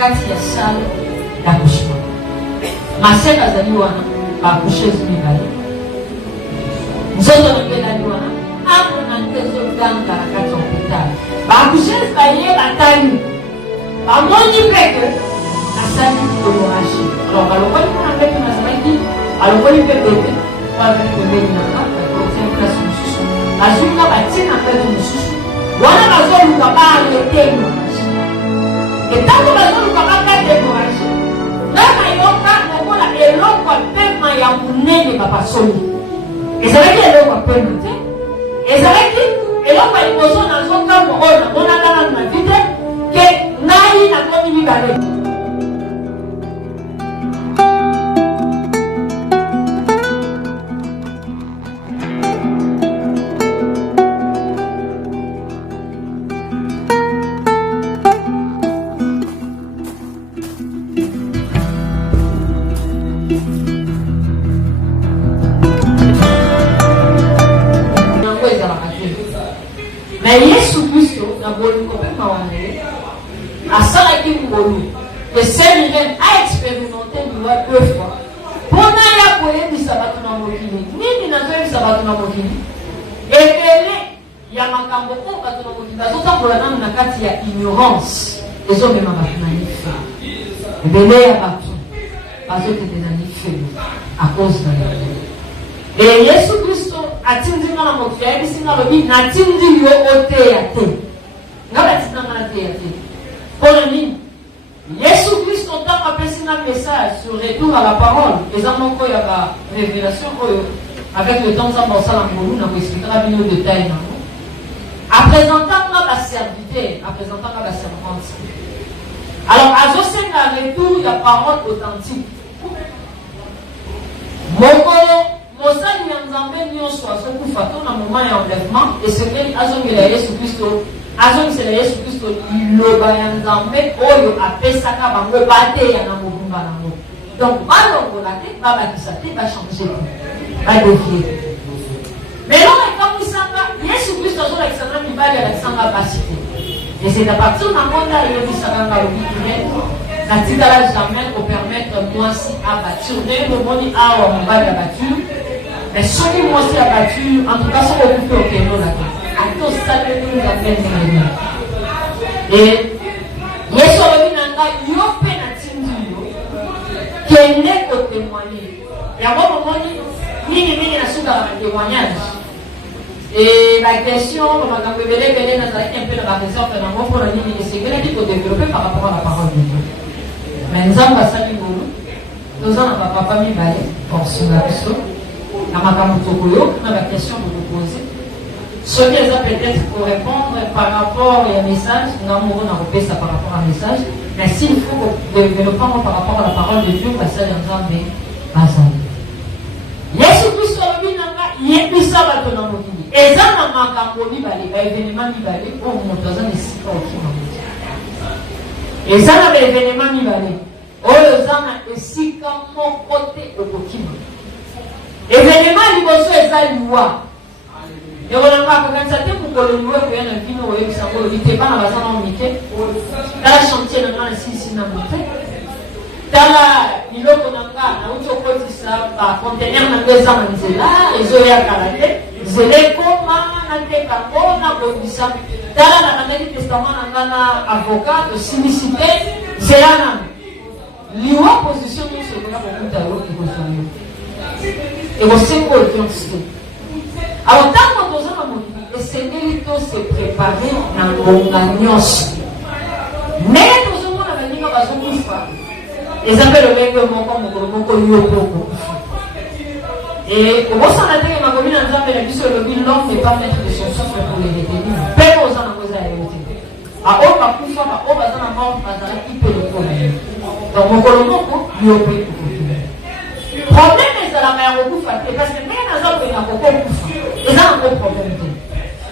kati ya salle d'accouchement. Masek azali wana accoucheuse mibale. Nzoto nangela wana amu nantezo ganga na kati ya hôpital. Accoucheuse baye batani. Bamoni peke asali kolorashi. Alors balokoli kuna peke nazamaki alokoli bébé kwa bébé na kaka kwa place mususu. Azuka batina peke mususu. Wana bazoluka ba leteno. Et tant que bazoluka ba leteno. Nana yoka nakola eloko pema ya munene papa soli. Ezalaki eloko pema te. Ezalaki eloko liboso na zoka mona mona dala na vite ke nai na komi mibale. Mais Yesu Christo na boli kopema wane asala ki ngolu que Saint-Michel a expérimenté loi 2 fois. Pona ya koyebisa bato na mokili nini nazoyebisa bato na mokili ebele ya makambo ko bato na mokili bazotambola nanu na kati ya ignorance ezomema bato na ife ebele ya bato bazokende na ife à cause de la et Yesu Christo atindinga na mokili ayebisinga lobi natindi yo oteya te ngaba tindanga na teya te pona nini Yesu Christo ntango apesi na message sur retour à la parole eza moko ya ba révélation oyo avec le temps nzambe osala ngolu na koexplikaka bino détail nango apresentanga baserviteur apresentanga baservante alors azosenga retour ya parole authentique mokolo mosali ya nzambe nyonso azokufa to na moment ya enlèvement esengeli azongela Yesu Kristo azongisela Yesu Kristo liloba ya nzambe oyo apesaka bango bateya na mobumba nango donc balongola te babakisa te bachange te badevie mais lelo ekamisanga Yesu Kristo azolakisanga mibali alakisanga basi te et c'est à partir nango nde ayebisaka nga lobi natikala jamais kopermettre mwasi abatture ndenge bomoni awa mobali abatture mais ceux qui m'ont abattu, en tout cas, sont occupés au Kenya. À tous, ça nous a fait une. Et, Yesu Nanga, yo penatindi yo, kende ko témoigner. Et à un moment, nini na suka un témoignage. Et la question, on a révélé un peu de la réserve, on a montré le nini, c'est que qu'il faut développer par rapport à la parole de Dieu. Mais nous avons passé le boulot. Nous avons papa mi balé, pour ce lasso. Na la question de vous poser. Ce qui est peut-être pour répondre par rapport à un message, nous avons repéré ça par rapport à un message, mais s'il faut développer par rapport à la parole de Dieu, parce que c'est un mais pas ça. Yesu Christo binanga yebisa bato na mokili. Eza na makambo mibale, ba événement mibale, o moto aza na esika okima. Eza na ba événement mibale, oyo eza na esika moko te okokima. Événement liboso eza liwa. Ekolanga kokanisa te mokolo liwa koyana bino oyebisa ngo litepa na bazana omike. Tala chantier nanga na sisi na mote. Tala biloko nanga na uti okotisa ba conteneur nanga eza na nzela ezoyakala te. Nzela ekoma nateka ngo na kobisa. Tala na bandeli testament nanga na avocat tosimisi te nzela nanga. Liwa position nyonso ekoya kokuta yo ekosa yo. Et vous savez quoi le fait. Alors, tant que nous avons essayé de se préparer dans l'organisation, mais nous avons venu à la Zoufa, les appels au règlement comme Yoko. Et comment ça a été ma commune en Zambie, la mission de l'homme n'est pas mettre de son souffle pour les détenus. Père aux gens à cause de la vérité. À Oba Koufa, à Oba Zana mort, à Zana qui peut le problème. Donc, mon colombo, Yoko. Problème est à la mère au Koufa, parce que même dans un pays, il y a un problème.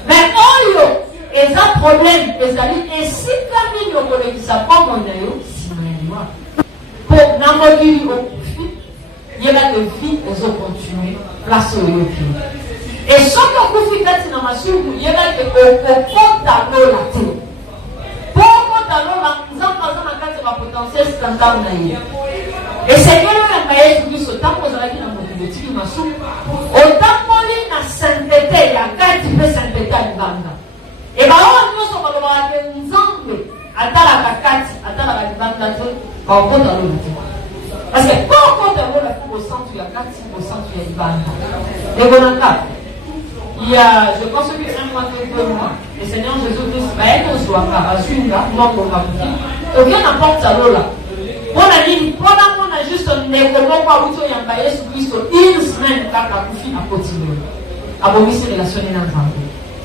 Mais Oyo, il y a un problème, et si Camille au collègue, ça prend mon aïe, si moi, pour n'amolir au Koufi, il y a la vie, ils ont continué, place au Yoki. Et ce que Koufi fait dans ma suite, il y a la vie, au Koufa, dans la terre. Pour Koufa, dans la terre, kati ya potentiel standard na ye. Et c'est que le Yesu Kristo tant que zalaki na motivation masumu, otamboli na sainteté ya kati pe sainteté ya libanda. Et ba on nyonso balobaka ke Nzambe atalaka kati, atalaka libanda te, ba okota lobi. Parce que quand on compte au centre de la carte, au centre de l'Ibanda, il y a, je pense que 1 mois, 2 mois, le Seigneur Jésus-Christ va être au soir, à Zunga, moi pour ma vie. Aucun n'importe ça là. On a dit, pendant qu'on a juste un écolo, quoi, où il y a un Jésus-Christ, une semaine, quand la confie a continué. Abomi se relationner dans le monde.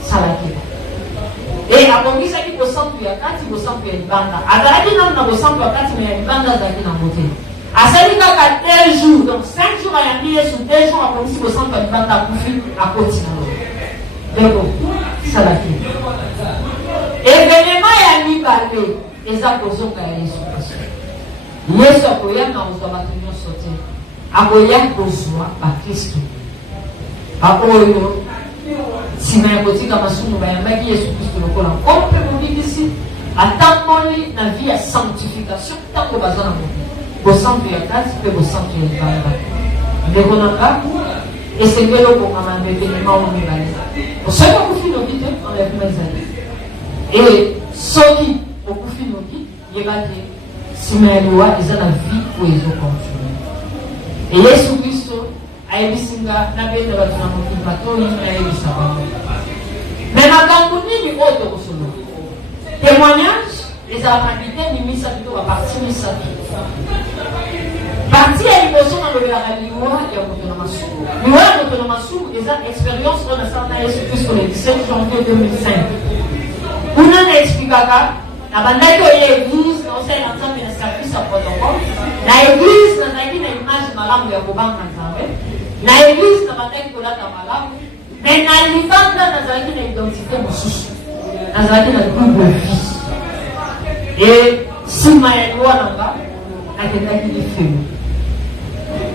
Ça l'a fait. Et abomi ça qui au centre de la carte, au centre de l'Ibanda. À la vie, non, au centre de la carte, mais l'Ibanda, ça qui n'a voté. À celui qui a 2 jours, donc 5 jours à y sur 2 jours à police au centre de Banda Koufi à continuer. Donc, ça l'a fait. Événement y a mis balé, et ça pose au cas de Yesu akoya na uzwa batu nyonso te. Akoya kozwa ba Kristo. Ba oyo sima ya kotika masumu bayambaki Yesu Kristo lokola kompe mobikisi atamboli na vie ya sanctification tango bazana mo. Au centre de la classe, puis au centre de la Ndekonanga, et c'est que l'on a un événement au Mébali. Pour ceux qui ont fait nos vies, on lève mes amis. Et ceux qui ont fait nos vies, il y a des Simélois, ils ont la vie où ils ont continué. Et Yesu Christo, a Ebisinga, n'a pas été dans le bateau, il a eu ça. Mais ma campagne est autre que ce témoignage, les Arabes, ils mis ça plutôt à partir de ça. Parti à l'émotion dans le Limoa et à Motonomassou. Limoa et Motonomassou, ils ont expérience dans la Santa Jésus-Christ le 17 janvier 2005. Vous n'en expliquez pas. La bande de l'église, on sait l'ensemble de service à protocole. L'église, on a une image de malade de Boban Kanzambe. L'église, on a une colère de malade. Mais dans l'Ibanda, on a une identité moussous. On a une double vie. Et si Maëloua n'a pas, on a quelqu'un qui est fait.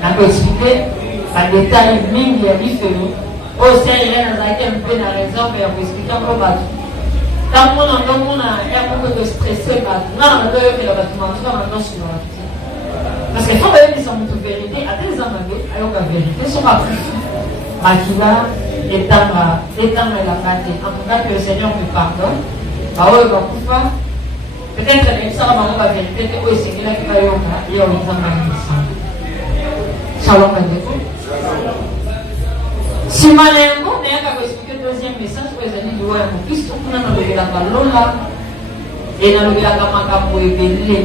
On peut expliquer par détail même il y a différents. Au sein, il y a un peu de raison, mais on peut expliquer un peu partout. Tant qu'on a un peu de stressé, non, on doit faire le bâtiment, on doit sur la vie. Parce qu'il faut que les gens aient une vérité, à des hommes, alors la vérité, sont pas plus. Makila, étendre la pâte. En tout cas, que le Seigneur me pardonne. Peut-être que ça va la vérité, que c'est là qui va y avoir, il y a un exemple. Shalom Adeko. Si Malengo, mais il y a expliqué le deuxième message pour les amis de l'Ouest, puisque on a le la Lola et on a le Makambo et Belé.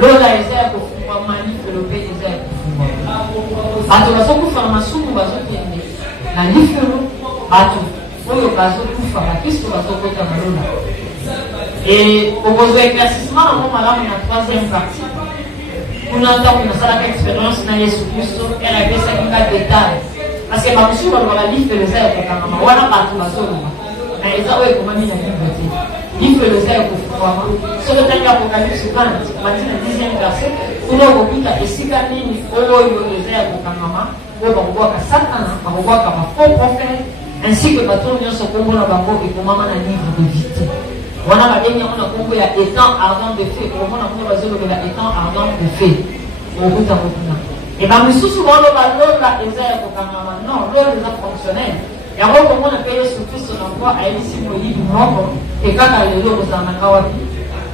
Lola est là pour pouvoir manipuler les airs pour pouvoir. À tout le monde, formation, nous allons faire la différence. À tout, pour le bateau, pour faire la question, pour le bateau, Lola. Et au besoin d'éclaircissement, on a la troisième partie. On entend que ça a expérience dans Jésus Christ, elle a fait ça qui va détail. Parce que ma monsieur, on va la liste les airs pour Kanama. On a pas tout la zone. Mais ils ont eu comme une liberté. Livre les airs pour pouvoir. Sur le thème de l'Apocalypse 20, on va dire le 10e verset. On a oublié que si Kamini, on a eu les airs pour Kanama, on va voir que Satan, on va voir que ma faux prophète, ainsi que ma tour vient se comprendre dans le et comment on a un livre de vérité. On a compris étant ardent de fait. On a compris étant ardent de fait. On vous a compris. Et bien, nous souvent, l'autre là, les airs pour Kanama. Non, l'autre les a fonctionnels. Et alors, comment on a payé ce Christ son emploi à Elissi Moïdi du Moko et quand les autres en Akawapi,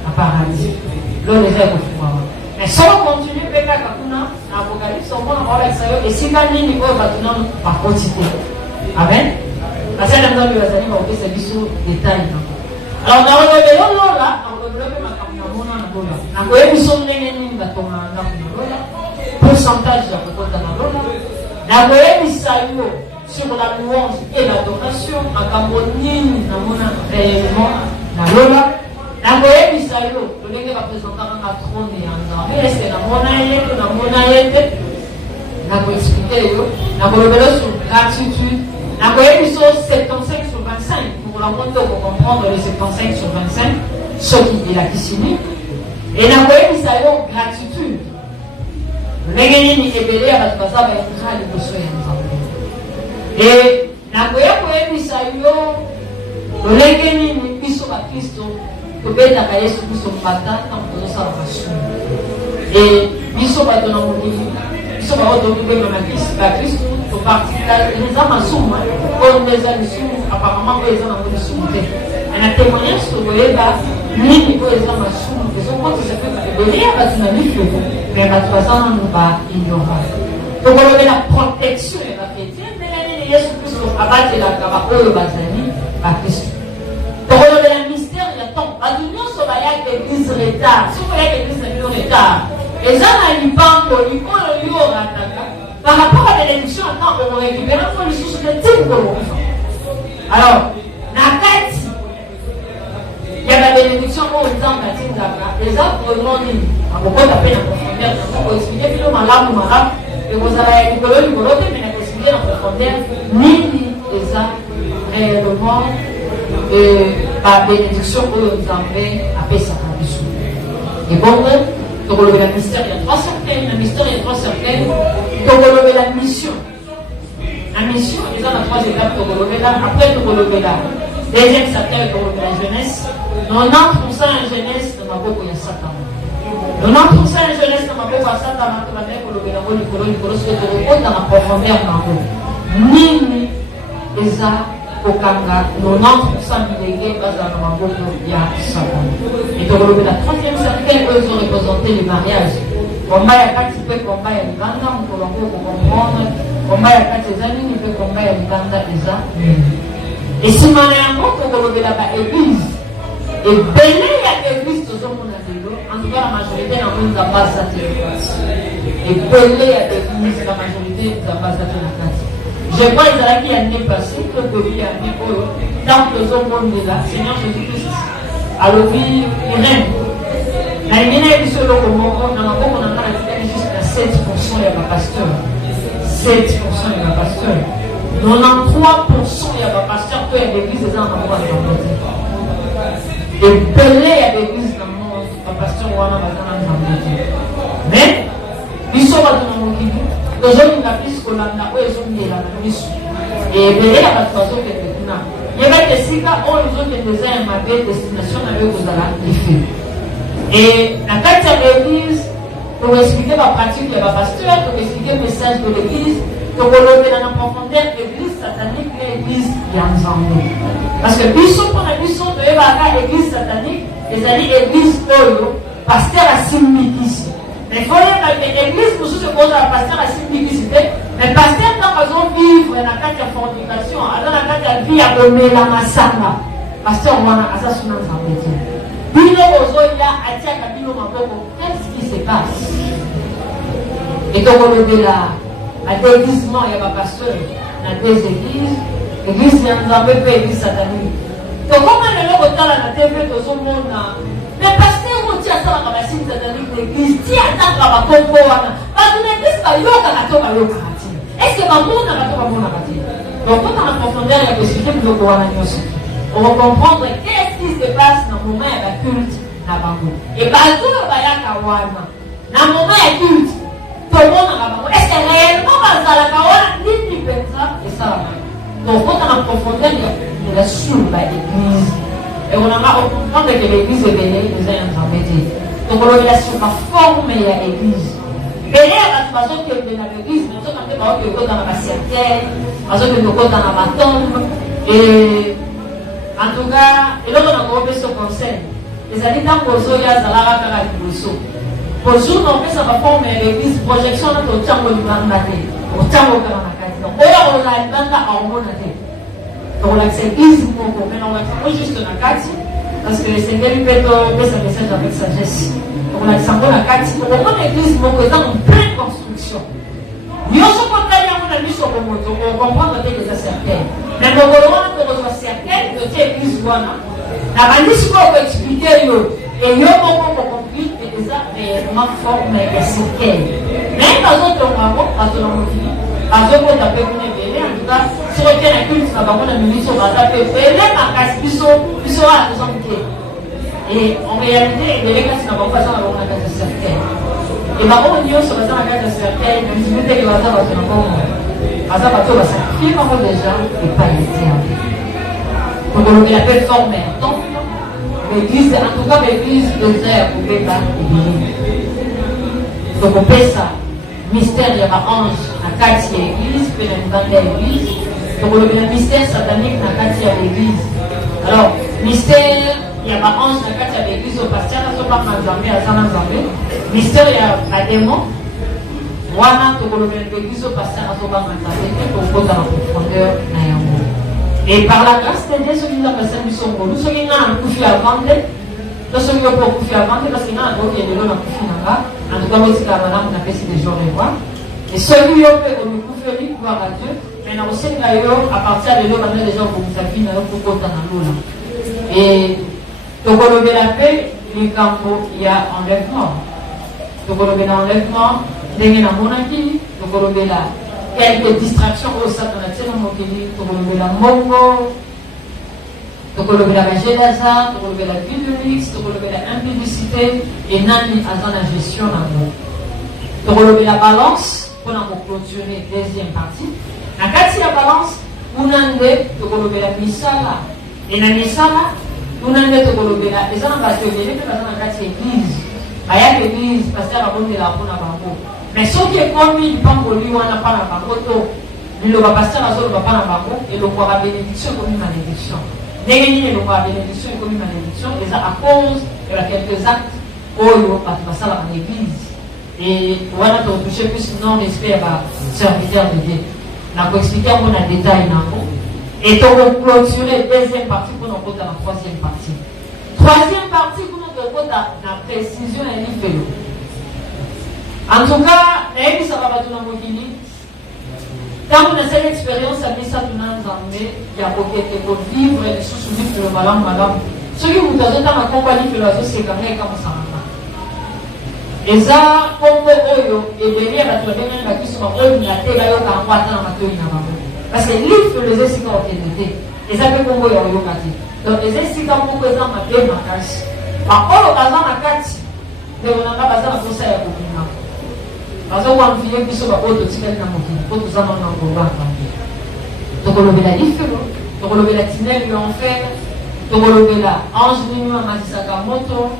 à paradis. L'autre les airs pour Kanama. Mais si on continue, Peka Kakuna, l'Apocalypse, on va avoir l'extérieur. Et si Kanini, on va tenir par quantité. Amen. Parce que là, nous allons faire des détails. Alors, dans le développement là, on va développer ma campagne. On va émission de pourcentage de la sur la louange et l'adoration, ma campagne, réellement, la lola. La bohème Isaïo, le nègre va présenter un trône et un armée, c'est la monnaie, la bohème expliquer, la bohème sur gratitude. La bohème sur 75 sur 25, pour la monter pour comprendre les 75 sur 25, ce qui est la piscine. Et la bohème Isaïo, gratitude. Le nègre est belé à la casa, va être très besoin. Et la bohème Isaïo, le nègre est sur la Christo. tobetaka Yesu Kristo mbata ntango tozosala masumu. Et biso bato na mokili biso baotokobema na bakristu topartiza masumu oyo nde eza lisumu apparemment oyo eza nango lisumu te. Na témoignage tokoyeba nini oyo eza masumu ezokotisa mpe ebele ya bato na mifeko me bato baza nanu baignorant. Tokolobela protection ya bakretien ndenge nini Yesu Kristo abatelaka baoyo bazali bakristu. Tokolobela mystère ya temps bato nyonso bayaka église retard soki oyaka église na bino retard eza na libango likolo yo orataka par rapport à bénédiction ya temps okorécupéra mpo lisusu te tini kolokufa. Alors na kati ya babénédiction oyo nzambe atindaka eza vraiment nini akokota mpe na profondeur nakoexplike bino malamu ekozala ya likolo te me nakoexplike na profondeur nini eza réellement babénédiction oyo nzambe apesaka biso. ebongo tokolobela mystère ya 3 cercueils. Na mystère ya 3 cercueils tokolobela mission. Na mission eza na 3 étapes tokolobela. Après tokolobela deuxième cercueil tokolobela jeunesse. 90% ya jeunesse na maboko ya Satana. 90% ya jeunesse na maboko ya Satana tobandaki kolobela ngo likolo soki tokokota na profondeur nango nini eza kokanga 90% bilenge bazala na maboko ya Satana. Et tokolobela troisième cercueil oyo ezorepresente le mariage. Komba ya kati mpe komba ya libanda mokolo yango okokomprendre komba ya kati eza nini mpe komba ya libanda eza nini. Esima na yango tokolobela baeglise ebele ya eglise tozomona lelo antuka na majorité nango nzambe aza te na kati. Ebele ya eglise na majorité nzambe aza te na kati. Je crois ezalaki ya année passée to tobi ya année oyo ntango tozomondela Seigneur Jésus-Christ alobi irene nalingi nayebiso eloko moko na maboko na nga natikali juste na 7% ya bapasteur. 7% ya bapasteur. 93% ya bapasteur to ya l'église eza na maboko ya nzambe te. Ebele ya l'église na monde bapasteur wana baza na nzambe te. Mais biso bato na mokili tozolinga plus kolanda oyo ezongela na biso. Ebele ya bato bazokende kuna yebaki esika oyo ezokende eza ya mabe destination na yo kozala efe. Et na kati ya l'église tokoexplike bapratique ya bapasteur, tokoexplike message de l'église, tokolobela na profondeur église satanique na église ya nzambe. Parce que biso mpona biso toyebaka église satanique ezali église oyo pasteur asimbikisi. Mais foyeba ke église mosusu ekozala pasteur asimbikisi te, mais pasteur ntango azovivre na kati ya fornication aza na kati ya vie ya komela masanga pasteur wana aza suna nzambe te. Bino bozoya atiaka bino maboko, qu'est-ce qui se passe? Et tokolobela à déguisement ya bapasteur na deux églises, église ya nzambe mpe église satanique. Tokoma lelo kotala na TV tozomona mais pasteur oti asalaka basine satanique l'église ti ataka bakombo wana bato na église bayokaka to bayokaka te. Est-ce que bamonaka to bamonaka te? Donc kota na profondeur ya koexplike biloko wana nyonso on va comprendre qu'est-ce qui se passe dans le moment de la culte na bango. Et bazo bayaka wana na moment ya culte tout le monde na bango. Est-ce que réellement bazalaka wana nini penza et ça? Donc quand on a profondeur de la sur l'église et on a comprendre que l'église est bénie les uns en métier. Donc on a sur la forme de l'église. Bénie à la façon que de l'église, nous sommes en train de voir dans la cercueil, façon que nous dans la tombe et en tout cas, et l'autre on a compris ce conseil. Les amis dans Kozoya Zalara Kara Liboso. Pour jour on fait ça va former l'église projection dans le temps où nous allons aller. Au temps où nous allons aller. Donc on a une bande à hormoner. Donc on a cette église pour qu'on on va juste la carte parce que le Seigneur lui fait sa message avec sagesse. Donc on a dit ça pour la carte. Donc on a l'église pour que dans une pleine construction. Nous sommes pas très bien on a mis sur le moto. On comprend que c'est certain. Mais le gouvernement que nous sommes certains de cette église wana. La manière pour expliquer yo et yo comment compris que déjà réellement forme et certain. Même dans notre moment, dans notre monde, dans notre tapé on est bien en tout cas sur lequel la culte ça va on a mis sur la tapé et même à casse biso à nous en et en réalité les cas ça va pas ça on a casse certain. Et ma on yo sur la casse certain mais je me dis que va ça va se asa bato basakrifie bango déjà epai ya nzambe. Donc on appelle forme ya temple l'église, en tout cas l'église de terre, vous pouvez pas oublier. Donc on fait ça. Mystère, il y a un ange, à quatre église, puis il y a une bande d'église. Donc le mystère satanique, dans quatre l'église. Alors, mystère, il y a un ange, dans quatre l'église, au pasteur, à son pas Manzambé, à Sana Zambé. Mystère, il y a un démon. Voilà, donc le l'église, au pasteur, à son pas Manzambé, pour qu'on dans la profondeur, et par la grâce de Dieu, ceux qui ont passé du son, nous, ceux qui ont un coup à vendre, ceux qui ont pas coup à vendre, parce qu'il y a un gros qui est de l'eau dans le coup là. En tout cas, aussi, madame, on a fait des jours et voir. Et celui qui a fait le coup de gloire à Dieu, mais aussi, à partir de l'eau, on a des gens pour vous appuyer dans l'eau pour dans l'eau là. Et donc, on a la paix, il y a enlèvement. Donc, on a l'enlèvement, il y a la monarchie, donc on a quelques distractions au sein de la tête, donc on a la mongo, donc on a la gélasa, donc on a la vie de luxe, donc on a la impudicité, et nani à la gestion en gros. Donc on a la balance, pour clôturer la deuxième partie. La quatrième balance, on a la misala. Et la misala, on a la les gens ont battu les gens dans la église. Il y a l'église, parce que la bonne est là pour la banque. Mais ce qui est commis, il pense que lui, on n'a pas la banque. Il va passer à la zone, il ne va pas la banque. Et le roi a bénédiction comme une malédiction. Négatif, le roi a bénédiction comme une malédiction. Et ça, à cause de quelques actes, où il va passer à l'église. Et voilà, tu as touché plus non-respect à serviteur de Dieu. On a expliqué un détail. Et tu as clôturé la deuxième partie pour nous la troisième partie. Troisième partie pour nous la précision et l'effet. En tout cas, ça va tout dans mon fini. Quand on a cette expérience, ça met ça tout dans le il y a beaucoup de pour vivre et de se souvenir de madame. Ceux qui vous donnent dans la compagnie de la société, c'est comme ça. Et ça, comme Oyo, et derrière la troisième la question, on a été là, on a envoyé dans la matin. Parce que l'île fait les essais quand on était. Et ça fait comme Oyo, on a dit. Donc, les essais quand on est dans ma bien, ma casse. Par contre, on a dans la carte, mais on n'a pas besoin de ça à beaucoup. Parce qu'on a envie de se faire autre chose dans mon pays. Pour tout ça, on a un combat. Donc, on a la livre, donc on a la tinelle, l'enfer, donc on a la ange, nous, Sakamoto.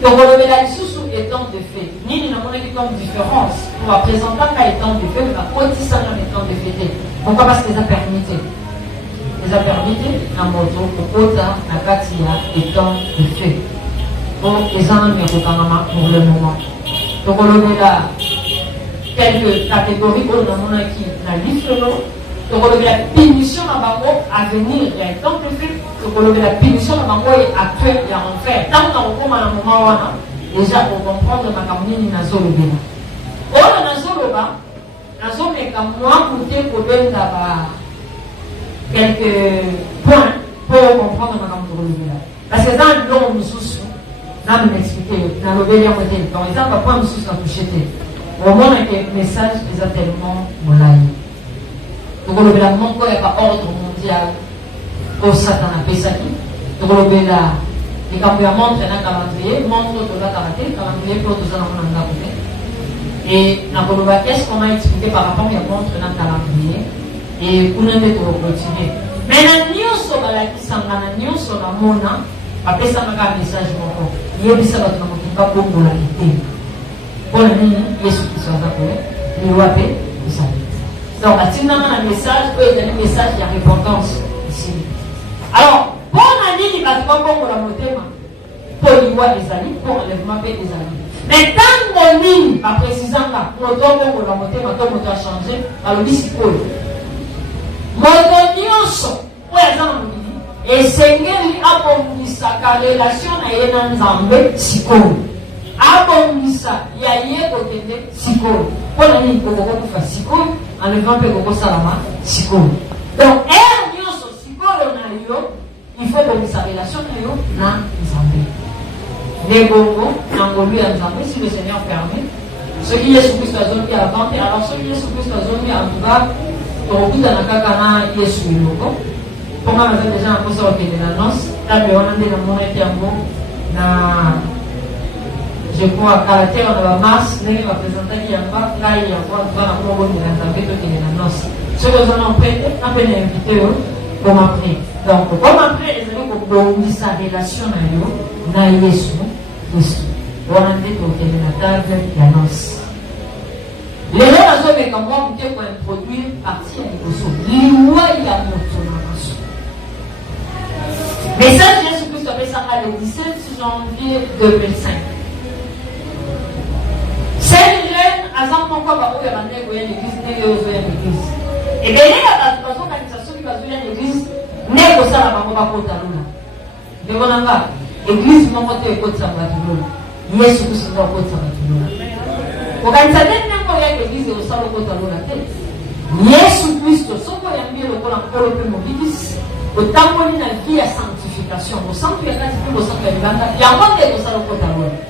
Donc, on a la sous étant de fait. Ni nous avons comme différence. On va présenter qu'à étant de fait, on va cotiser en étant de fait. Pourquoi? Parce qu'ils ont permis. Ils ont permis la moto pour Kota, la Katia, étant de fait. Donc, les gens ne pas pour le moment. Donc, on a là quelques catégories où on a qui la livre. Donc, on a la punition à venir. Il y a étant de fait. Donc, on a la punition actuelle et en fait. Tant qu'on a un moment où déjà pour comprendre ma campagne na zolobela. Ola na zoloba, na zomeka moi côté problème d'aba quelques points pour comprendre ma campagne. Parce que dans le long mususu, na m'expliquer, na l'obéir côté. Par exemple, point mususu na toucher. Au moment où le message est tellement molai. Donc on le mon quoi est pas ordre mondial au Satan a pesaki. Donc on le et quand on montre un calendrier, montre tout le calendrier pour tout ça dans le monde. Et qu'est-ce qu'on a expliqué par rapport à montre un calendrier et pour nous continuer. Mais la news sur la news sur la mona, après ça m'a un message encore. Il y a des choses qui pas pour la quitter. Pour le mini, Jésus qui soit appelé, il doit payer ça. Donc, si on a un message, il y a un message de répondance ici. Alors, pour l'année, il va pas pour la motema. Pour y voir les amis, pour enlèvement des amis. Mais tant qu'on ligne, pas précisant là, pour le temps pour la motema, quand on a changé, alors lui, c'est quoi? Motonioso, pour exemple, et c'est qu'il a pour sa relation à un Zambé, c'est quoi? Abondisa, il y a hier côté Siko. Pour la ligne, pour faire Siko, en levant Pego Salama, Siko. Donc, Siko, il faut que sa relation na Zambé. Les Bongo, Nangolu et Zambé, si le Seigneur permet. Ce qui est sous Christ à zone qui a vanté, alors ce qui est sous Christ à zone qui a en tout cas, pour beaucoup d'Anakakana, il est sous le logo. Pour moi, vous avez déjà un peu sorti de l'annonce. Là, on a des moments qui ont je crois qu'à la terre, on va mars, mais on va présenter qu'il y a pas, là, il y a quoi, on va avoir une interview qui est l'annonce. Ce que nous allons prêter, on peut l'inviter comme après. Donc, comme après, les amis, sa relation na Yesu Christ. On a dit que la table l'annonce. Les gens ont comment pour introduire partie à l'écosso. L'Iwa il a montré dans la message de Jésus-Christ a le 17 janvier 2005. C'est une jeune, à ce moment-là, il y a l'église. Et bien, il y a une organisation qui va jouer l'église, n'est pas ça, la maman va de l'église, mon côté est côté Sabatulula. Yesu Christ est côté Sabatulula. Organisation n'est pas l'église au salon côté Sabatulula. Yesu Christ, ce qu'on a mis le col en col au mobilis, au temps où il y a une vie à sanctification, au centre de la sanctification, au centre de la il y a un côté au salon côté Sabatulula.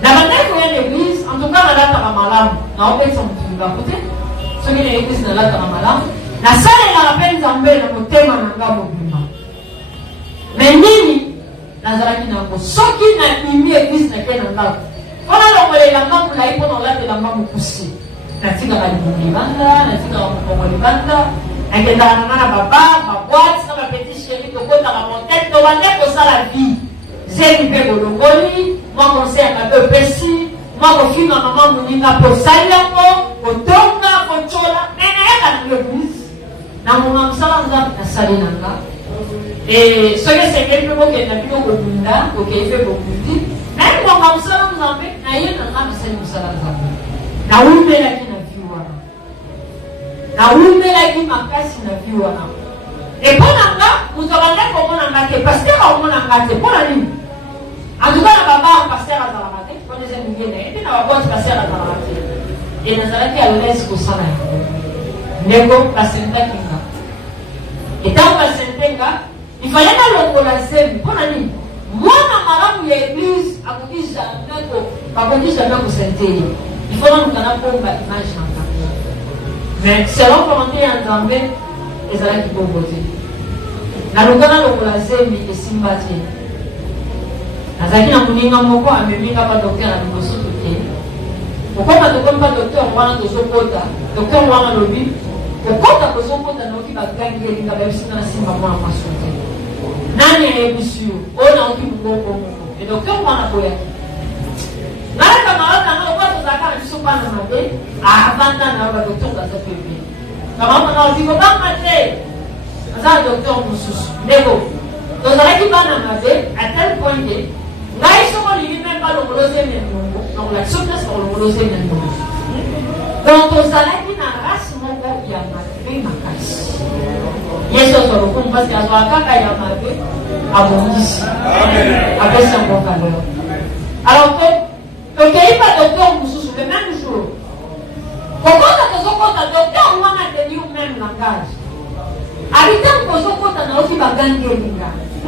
La manière qu'on a l'église, en tout cas, la date à Malam, n'a pas été son petit côté. Ce qui est l'église de la date à Malam, la salle est la peine d'embêter le thème en anglais mobile. Mais nini, Nazaraki n'a pas. Ce qui n'a mis l'église n'a qu'un anglais. On a l'envoyé la main pour la hypo dans l'âge de la main pour pousser. La tigre à l'Ibanda, la tigre à l'Ibanda, la tigre à la baba, ma boîte, ça ma petite chérie, le côté à la montagne, on va dire que ça la vie. J'ai mis le logoli, moi conseil à ma peu précis, moi je suis ma maman mouninga pour sayango, pour tonga, pour chola, mais il y a l'église. Dans mon âme, ça va salinanga. Et ce que c'est quelque chose qui est un peu au bunda, au qui fait beaucoup de temps, même mon âme, ça va nous amener, n'a rien dans l'âme, c'est nous ça va nous amener. Na umbe la qui n'a vu wana. Na umbe la qui m'a cassé n'a vu wana. Et pour l'anga, vous avez dit comment on a gâté, parce que on a gâté, pour la ligne. En tout cas, la baba, pasteur à la matin, quand les amis viennent, et puis la baba, pasteur à la matin. Et nous avons dit à l'aise pour ça. Nego, la senta kinga. Et tant la senta, il fallait pas l'encourager, pour la ligne. Moi, ma maman, l'église, a dit jamais pour sentir. Il faut nous connaître pour l'image. Mais selon comment on est entendu, les gens qui peuvent voter. Na lugana l'encourager, mais c'est sympathique. Azaki na muninga moko ameminga pa docteur na liboso toke. Pourquoi pas pas docteur wana tozokota, docteur wana lobi, kokota tozokota na oki bagangi elinga babisina na simba mwana masote. Nani ayebisi yo? Ona oki mgongo moko. Et docteur wana boya. Nala camarade na kwa tozaka na biso pa na mabe, avanda na ba docteur za pepe. Kama na oziko ba mate. Aza docteur mususu. Nego. Tozalaki ba na mabe à tel point que là, ils sont même pas le molosé, donc la souplesse pour le molosé, donc aux salades qui n'a race, mon gars, il y a ma casse. Yes, on se retrouve parce qu'il y a un caca, il y a ma vie, à mon ici, avec son bon valeur. Alors que, il n'y a pas de docteur, le même jour. Pourquoi tu as docteur, on a tenu au même langage. Habitant que on a aussi bagangé,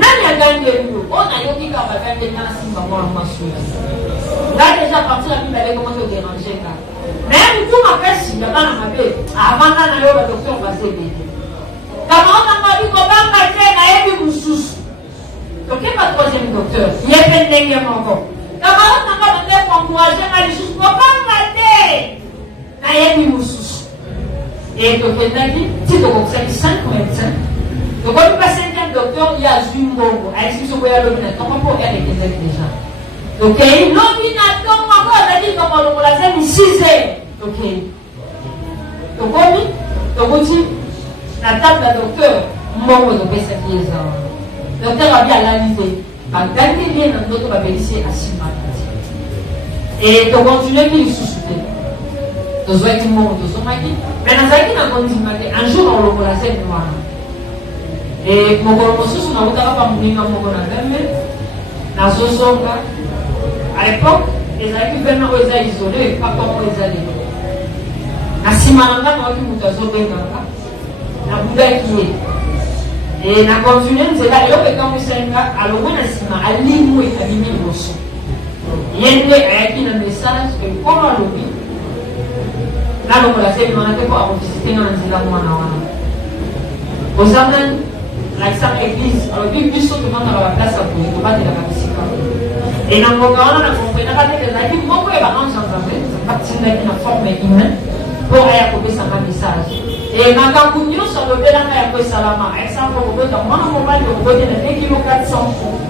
nani agande nous on a yoki ka bagande na simba mwa masuya là déjà parti la bible avec comment se déranger là même tout ma pesi ya bana mabe avanga na yo ba docteur va se bébé kama on a mabi ko banga te na yebi mususu donc pas troisième docteur yepende ngem encore kama on a mabi ko encourager na lisusu ko banga te na yebi mususu et donc pendaki ti to ko 5 médecins. Donc, quand tu passes 5e docteur, il y a une bombe. Elle dit que vous avez l'obinaton, on peut regarder les gens déjà. Ok, l'obinaton, encore, on a dit comment on l'a fait, mais 6e. Ok. Donc, on dit, la table de docteur, moi, on peut faire des gens. Le docteur a bien analysé. Va gagner bien dans notre babélissier à 6 mois. Et donc, continuer qu'il est sous-souté. Donc, on va dire, mais dans un jour, on l'a fait, moi. Et mon mosusu na utaka pa muninga moko na meme na zozonga à l'époque les amis venaient aux isolés pas comme les alliés na simananga na oki mutazo benga na buda qui et na continuer c'est là yo pe comme senga alors na sima alimu et alimi boso yende ayaki na message que comme alobi na lo la sema na ko a visiter na nzila mwana wana ozaman la salle église alors puis plus surtout dans la place à poser pour pas de la participation et dans mon cas on a compris na kate que la vie mon ko e ba en chanter ça partir de la forme humaine pour aller à côté ça message Et ma campagnon sur le bel à quoi salama. Et ça, on va dans mon mobile, on va dans 1 kg 400 francs.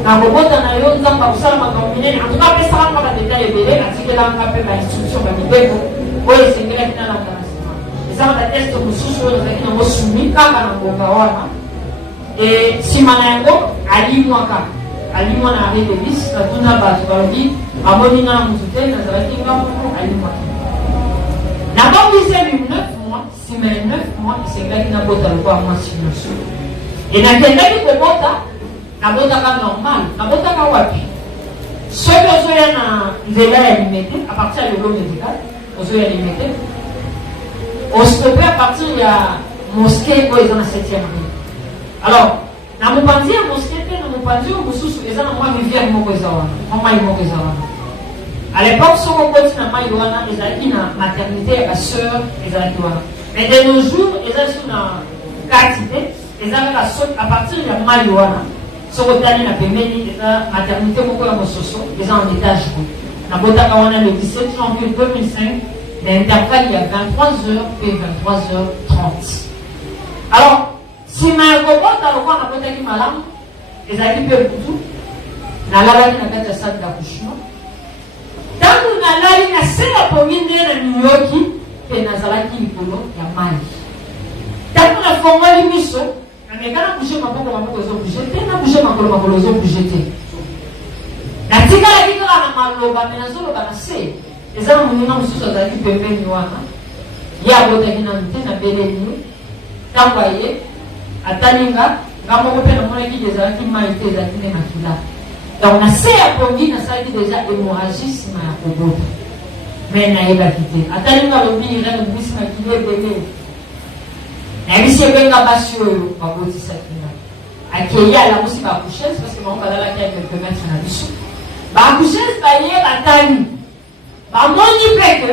Na robot na yo nzamba kusala makombine en tout cas pesa kama ba détail belé atikela ngape ba instruction ba bibeko oyo sengela kina na kanasima eza ba test mususu oyo zakina mo sumi kaka na ngoka wana et simana yango alimwa na avec des vis na tuna ba tubalogi amoni na muzute na zalaki ngapo alimwa na bambise 9 mois simana 9 mois sengela kina bota lokwa moi simulation et na kendaki kobota nabotaka normal nabotaka wapi soki ozoya na nzela ya limete à partir ya lelo médical ozoya limete ostope à partir ya mosquée oyo eza na 7e rue alors na mopanzi ya mosquée te na mopanzi oyo mosusu eza na mwa rivière moko eza wana mwa mai moko eza wana à l'époque soki okoti na mai wana ezalaki na maternité ya basœur ezalaki wana mais de nos jours eza sur na kati te eza kaka soki à partir ya mai wana ce que na pembeni eza maternité moko ya mososo eza en étage na botaka wana le 17 janvier 2005 l'intervalle il y a 23h et 23h30 alors sima ya kobota lokwa na botaki malamu ezalaki mpe butu nalalaki na kati ya salle d'accouchement ntango nalali na se ya pongi nde na miyoki mpe nazalaki likolo ya mai ntango nafongoli miso mais quand on bouge maboko ezo bouger te na bouge makolo ezo bouger te natikala kikala na maloba me nazoloba na se eza na moninga mosusu azalaki pembeni wana ye abotaki nanu te na beleni ntango aye atalinga nga moko mpe namonaki ezalaki mai te ezalaki nde makila donc na se ya pongi nasalaki deja hémorragie nsima ya kobota me nayebaki te atalinga alobi irene bisi makila ebele nayebisi ebenga basi oyo babotisaki nga akeye alamusi baakushese parce que bango balalaki ya quelques mètres na biso baakushese baye batali bamoni mpe ke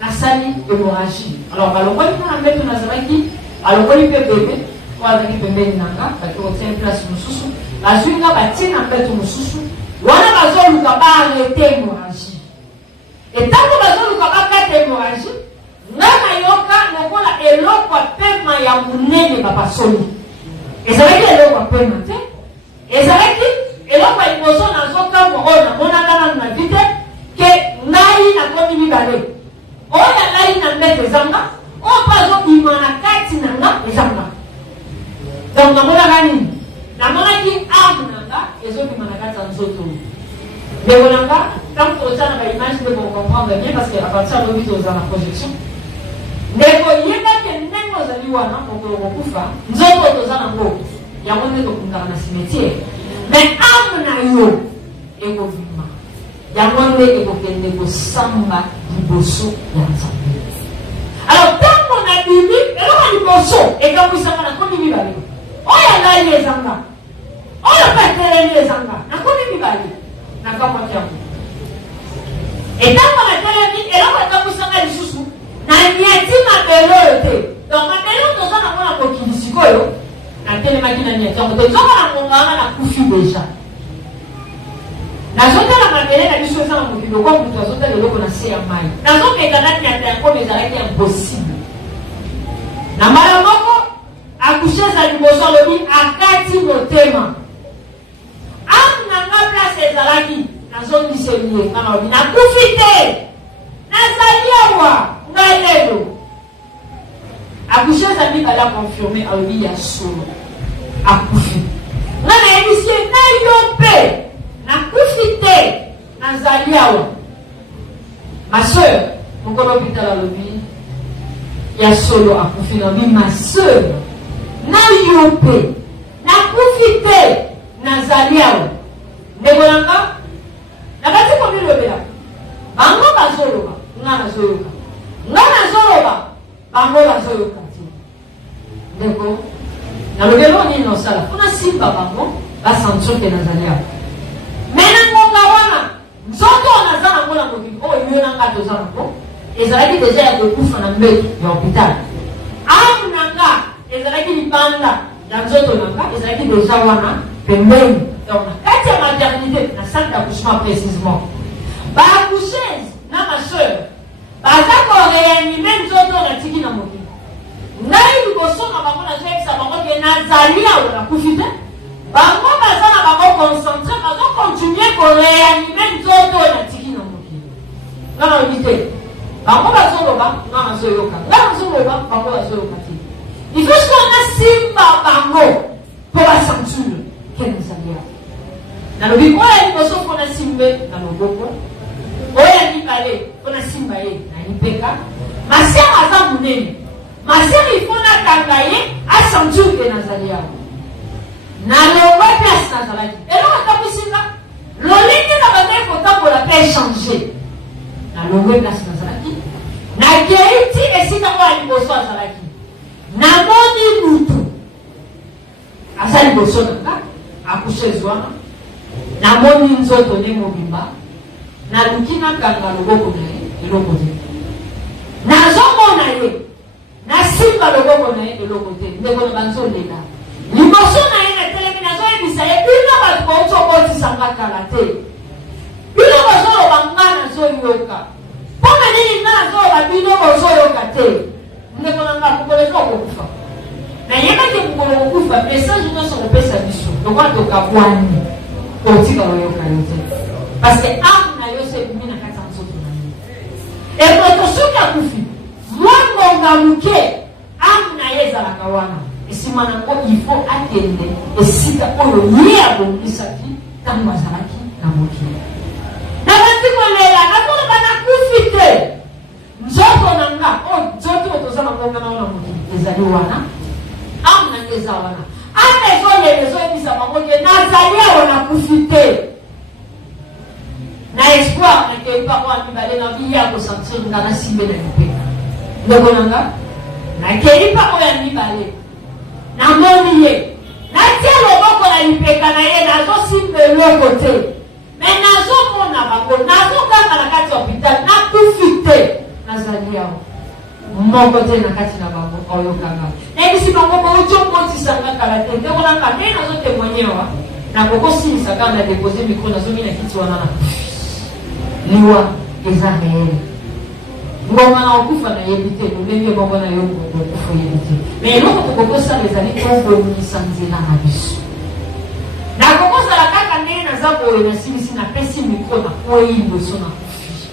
nasali hémorragie alors balongoli mpo na mbeto nazalaki balongoli mpe bebe po azalaki pembeni na nga baki kotia place mosusu bazwi nga batie na mbeto mosusu wana bazoluka baarrete hémorragie etango bazoluka bakata hémorragie nga nayoka lokola eloko apema ya monene bapasoli ezalaki eloko apema te ezalaki eloko ya liboso nazokamwa oyo namonaka nanu na vi te ke ngai nakomi mibale oyo ya ngai na mbete ezanga oyo mpo azobima na kati na nga ezanga donc namonaka nini namonaki arme na nga ezobima na kati ya nzoto ndeko na nga ntango toza na baimage nde bocomprendre bien parce que à partir ya lobi toza na projection ndeko yebake ndenge ozali wana mokolo kokufa nzoto toza nango yango nde tokundaka na cimetière mais ame na yo ekobima yango nde ekokende kosamba liboso ya nzambe alors ntango na bimi eloko liboso ekabwisaka nakomi mibale oyo ngai ezanga oyo peteleli ezanga nakomi mibale nakamwaki yango etango natelemi eloko ekabwisaka lisusu na niati mabele oyo te donc mabele oyo toza nango na mokili sikoyo natelemaki na niati yango te ezomona ngonganga nakufi deja nazotala mabele na biso eza na mokili okwa moto azotala eloko na se ya mai nazomeka na niata yango ezalaki impossible na mbala moko akusheza liboso alobi akati motema ame na nga place ezalaki nazongiselie kana obi nakufi te nazali awa ngai lelo akusheza mibale akonfirme alobi ya solo akufi nga nayebisi na yo mpe nakufi te nazali awa ma soeur mokolo hôpital alobi ya solo akufi nabi ma soeur na yo mpe nakufi te nazali awa ndeko nanga nakati komilobela bango bazoloba nga nazoyoka nga nazoloba bango bazoyoka te ndeko nalobelo nini nosala mpona simba bango basentir ke nazali awa me na ngonga wana nzoto naza nango na mokili oyo yo nanga toza nango ezalaki deja ya kokufa na mbeto ya hôpital ame nanga ezalaki libanda ya nzoto nanga ezalaki deja wana pembeni donc na kati ya maternité na salle d'accouchement précisément baaccoucheuse na ma soeur baza koreanime nzoto natiki na mokili ngai liboso na bango nazoyebisa bango ke nazali awa nakufi te bango baza na bango concentré bazocontinue koreanime nzoto oyo natiki na mokili nga naobi te bango bazoloba nga nazoyoka nga nazoloba bango bazoyoka te ifoske nasimba bango mpo basenture ke nazali awa nalobi oyo ya liboso mpo nasimbe na loboko oyo ya mibale mpo nasimba ye na lipeka masere aza monene masere ifo nakanga ye asenture ke nazali awa nalongwa place nazalaki eloko atabusinga lolenge na bazali kotambola mpe échange nalongwe place nazalaki nakei ti esika oyo ya liboso azalaki namoni mutu aza liboso nanga akushe ezwana namoni nzoto nde mobimba naluki nakanga loboko na ye eloko te nazomona ye nasimba loboko na ye eloko te ndeko na banzolela liboso na ye natelemi nazoyebisa ye bino bato baotokotisanga kala te bino bozoloba nga nazoyoka mpona nini nga nazoloba bino bozoyoka te ndeko na nga mokolo eza okokufa nayebaki mokolo kokufa message nyonso kopesa biso lokola tokabwani kotika koyoka yo te parce que ame na yo se ebimi na kati ya nzoto na ye ekoto soki akufi mwangonga moke ame na ye ezalaka wana esima nango ifo akende esika oyo ye abongisaki ntango azalaki na mokili nabandi kolela nakoloba nakufi te nzoto na nga oyo nzoto oyo toza nangonga na wana mokili ezali wana ame nanga eza wana ame ezolela ezoyebisa bango ke nazali awa nakufi te na espoir nakei bango ya mibale na biya kosentir nga nasimbe na lipeka ndeko na nga nakei bango ya mibale namoni ye natia loboko na lipeka na ye nazosimba eloko te me nazomona bango nazokanga na kati ya hopital nakufi te nazali awa moko te na kati na bango oyokanga nayebisi bango bootokotisanga kala te ndekolanga nde nazotemoigne awa nakokosilisa kaka na depose mikro nazomina kiti wana na liwa eza reele ngonga na okufa nayebi te lolenge moko na yo okufa oyebi te me eloko tokokosala ezali kobongisa nzela na biso nakokosala kaka ndenge naza boye nasilisi napesi mikro nakoyi liboso na kofi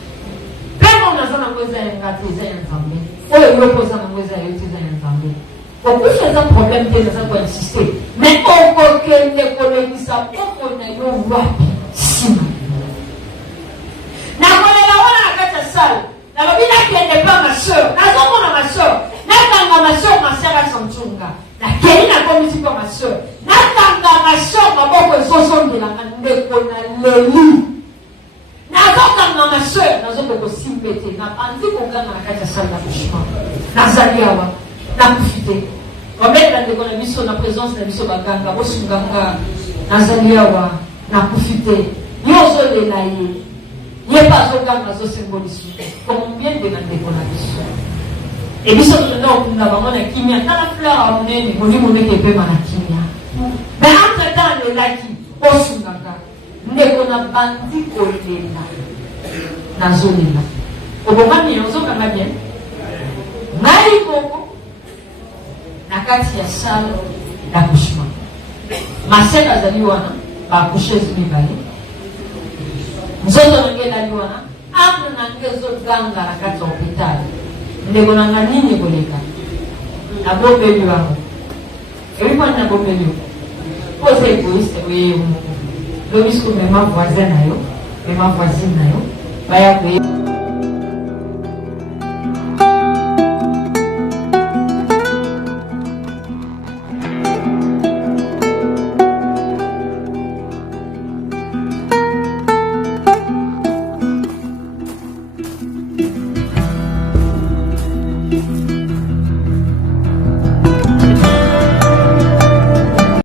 mpe ngo naza nango eza yanga te eza ya nzambe oyo yoko eza nango eza yo te eza ya nzambe okufa eza problème te naza koinsiste me okokende kolekisa poko na yo wapi nsima nakolela wana na kati ya sale nalobi nakende pa maseur nazomona maseur nakanga maseur maseur asantunga nakeli nakomisi pa maseur nakanga maseur maboko ezosongelanga ndeko na leli nazokanga maseur nazokokosimbe te napandi kokanga na kati ya sale na kushima nazali awa nakufi te kometela ndeko na biso na présence na biso baganga bosunganga nazali awa nakufi te yo ozolela ye ye pa azokanga azosymbolise combien de ndeko na biso ebiso totenda okunda bango na kimia tala fleur ya monene molimo ndeke epema na kimia me entre temps alelaki osungaka ndeko na bandi kolela nazolela obongami ozokanga bien ngai moko na kati ya salle d'accouchement maseke azali wana baaccoucheuse mibale nzoto nange elali wana ame nange ezoganga na kati ya hopital ndeko nanga nini koleka nabombeli wango ebikwani nabombeli yo poza egoiste oye moko lobisko mema voisin na yo mema voisine na yo baya koye